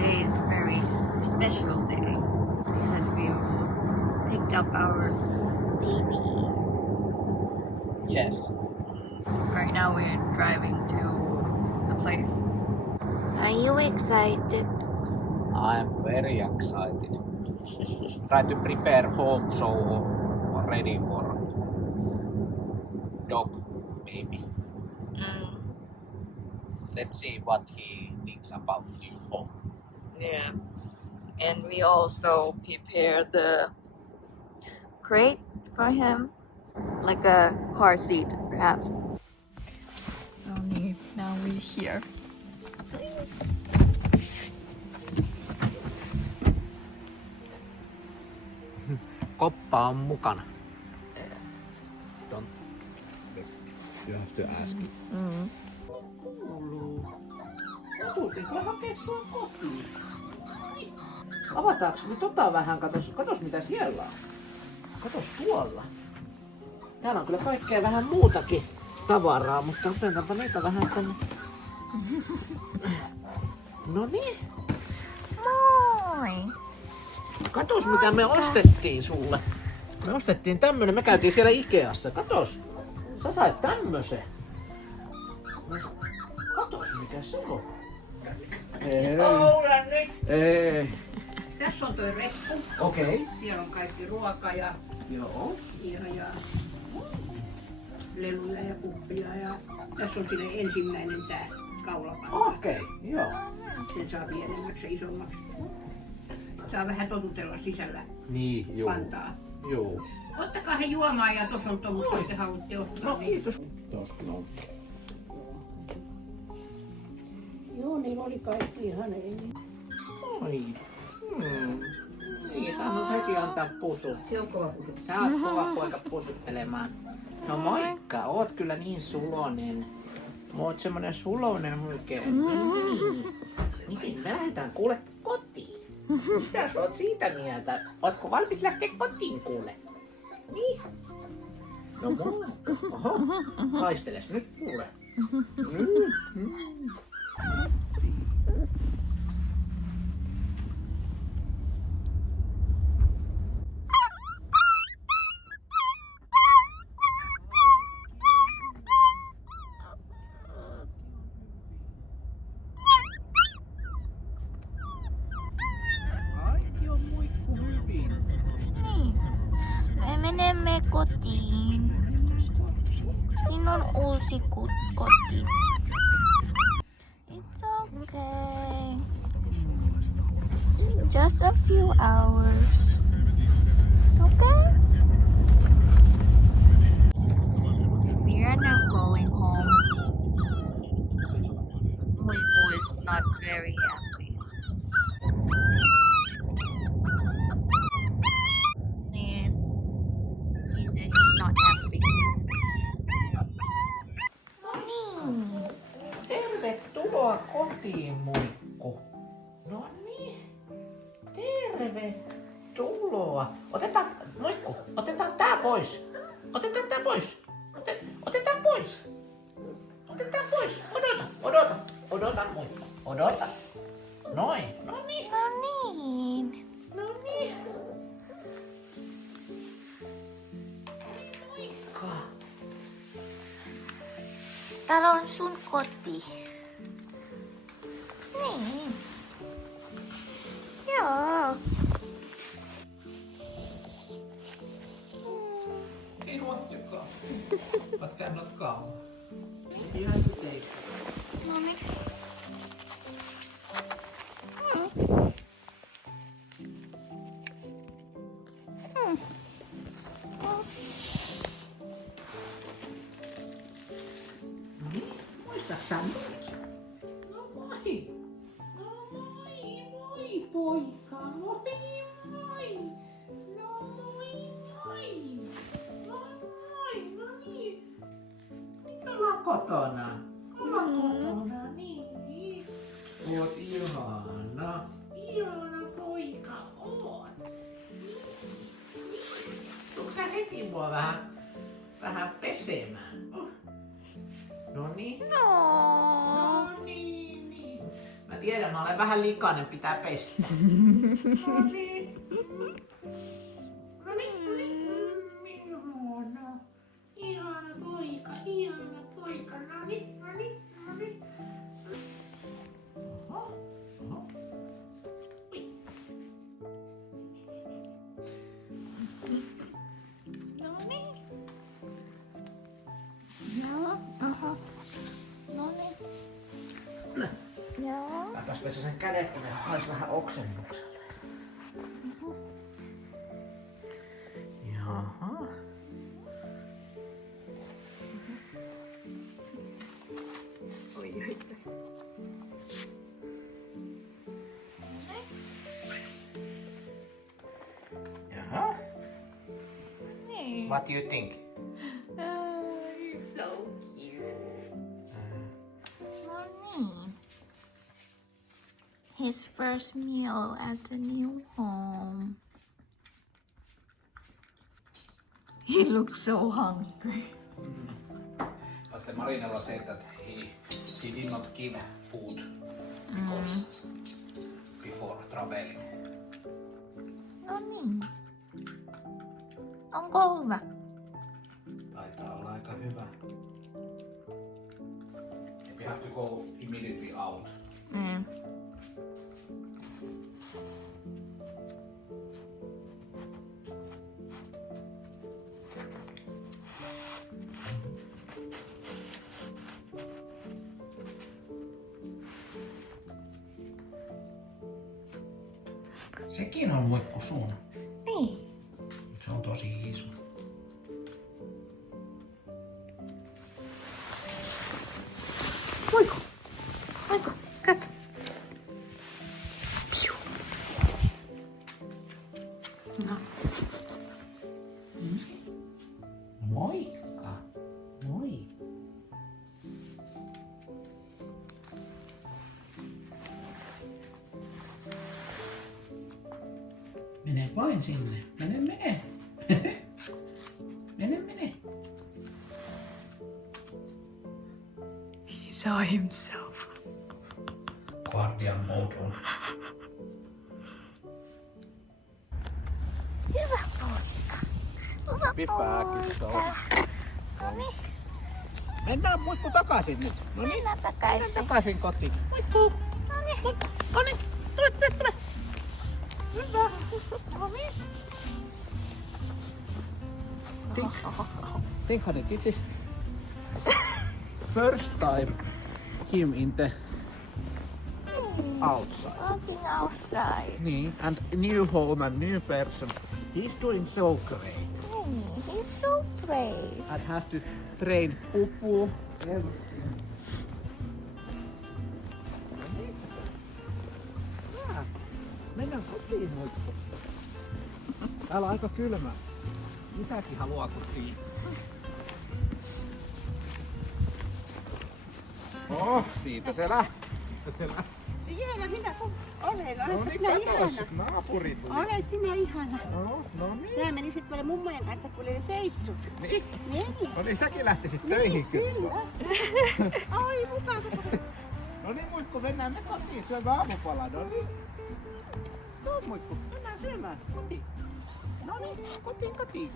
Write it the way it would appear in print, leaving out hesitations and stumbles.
today is a very special day because we picked up our baby. Yes. Right now we're driving to the place. Are you excited? I'm very excited. Try to prepare home so ready for dog baby. Let's see what he thinks about new home. Yeah. And we also prepared the crate for him, like a car seat, perhaps. Now we're here. Koppa on mukana. Don't. You have to ask it. Tultiinko me hakee sua kotiin? Avataanko me vähän? Katos mitä siellä on. Katos tuolla. Täällä on kyllä kaikkea vähän muutakin tavaraa, mutta otetaanpa niitä vähän tänne. Noniin. Moi! Katos mitä me ostettiin sulle. Me ostettiin tämmönen, me käytiin siellä Ikeassa. Katos. Sä sait tämmösen. Katos mikä se on. Ei. Tässä on tuo reppu. Okei. Siellä on kaikki ruoka ja leluja ja kuppia. Ja tässä on sille ensimmäinen tää kaulapanna. Okei, joo. Sen saa pienemmäksi ja isommaksi. Saa vähän totutella sisällä Niin, joo. pantaa. Joo. Ottakaa he juomaan ja tuossa on tommoista, jos te haluatte ottaa. No niin. kiitos. Joo, niillä oli kaikki ihan ei. Oi. Ei saanut heti antaa pusu. Se on kova putu. Sä oot kova poika pusuttelemaan. No moikka, oot kyllä niin sulonen. Oot semmonen sulonen oikein. Niin, me lähdetään kuule kotiin. Mitä sä oot siitä mieltä? Ootko valmis lähteä kotiin kuule? Niin. No oho, haisteles nyt kuule. Kaikki on muikku hyvin. Niin. Me menemme kotiin. Siinä on uusi koti. It's okay. Just a few hours. Okay? We are now going home. Moiku is not very happy. Yeah. He said he's not happy. No niin. Tervetuloa kotiin, muikku. No niin. Tervetuloa. Muikku, otetaan tää pois. Otetaan tää pois. Otetaan pois. Otetaan pois. Odota, muikku. Odota. Noin. No niin. No niin. No niin. Moikka. Täällä on sun koti. Niin. Joo. Ei want But cannot come. You have to take. No niin. Muistatko sä nyt? No moi! No moi poika! Moi! No moi! No niin! Mitä ollaan kotona? Ollaan kotona, niin. Oot ihana. Ihana poika oot. Tuutko sä heti mua vähän pesemään? No niin. No. No niin. Mä tiedän, mä olen vähän likainen, pitää pestä. Ihana poika, ihana poika. Noni. No niin. Joo. Aha. No niin. Joo. Mäpäs pesä sen kädet, ne hais vähän oksennukselta. Jaha. Jaha. Niin. What do you think? You're so cute. No niin. His first meal at the new home. He looks so hungry. But Marinella said that she did not give food because before traveling. No niin. Onko hyvä? Taitaa olla aika hyvä. We have to go immediately out. Mm. Sekin on muikku sun. Niin. Se on tosi iso. Oiko? Katso. Piu. No. Moikka. Moi. Mene vain sinne. Mene. Mene. He saw himself. Guardian mode on. Hyvä poika. Hyvä Be back, so. poika. No niin. Mennään muikku takaisin nyt. No niin, Mennään takaisin. takaisin kotiin. Muikku. No niin. No niin, tule. Hyvä. No niin. Think honey, this is first time him in the outside. Walking outside. Niin, and new home and new person. He's doing so great. Niin, he's so brave. I'd have to train pupu, everything. Ja, mennään kotiin muikku. Täällä on aika kylmä. Isäkin haluaa kotiin. Oh, siitä se lähti. Siellä minä kun olen. No Oletko niin, sinä katos, ihana? naapuri tuli. Olet sinä ihana. No niin. Sä menisit tuolle mummojen kanssa, kun oli seissut. Niin. Menis. No niin, säkin lähtisit töihin kyllä. Ai mukava. No niin, muikku, mennään me kotiin syömään aamupalaa. No niin. Tuu muikku, mennään syömään. Kotiin. No niin, kotiin.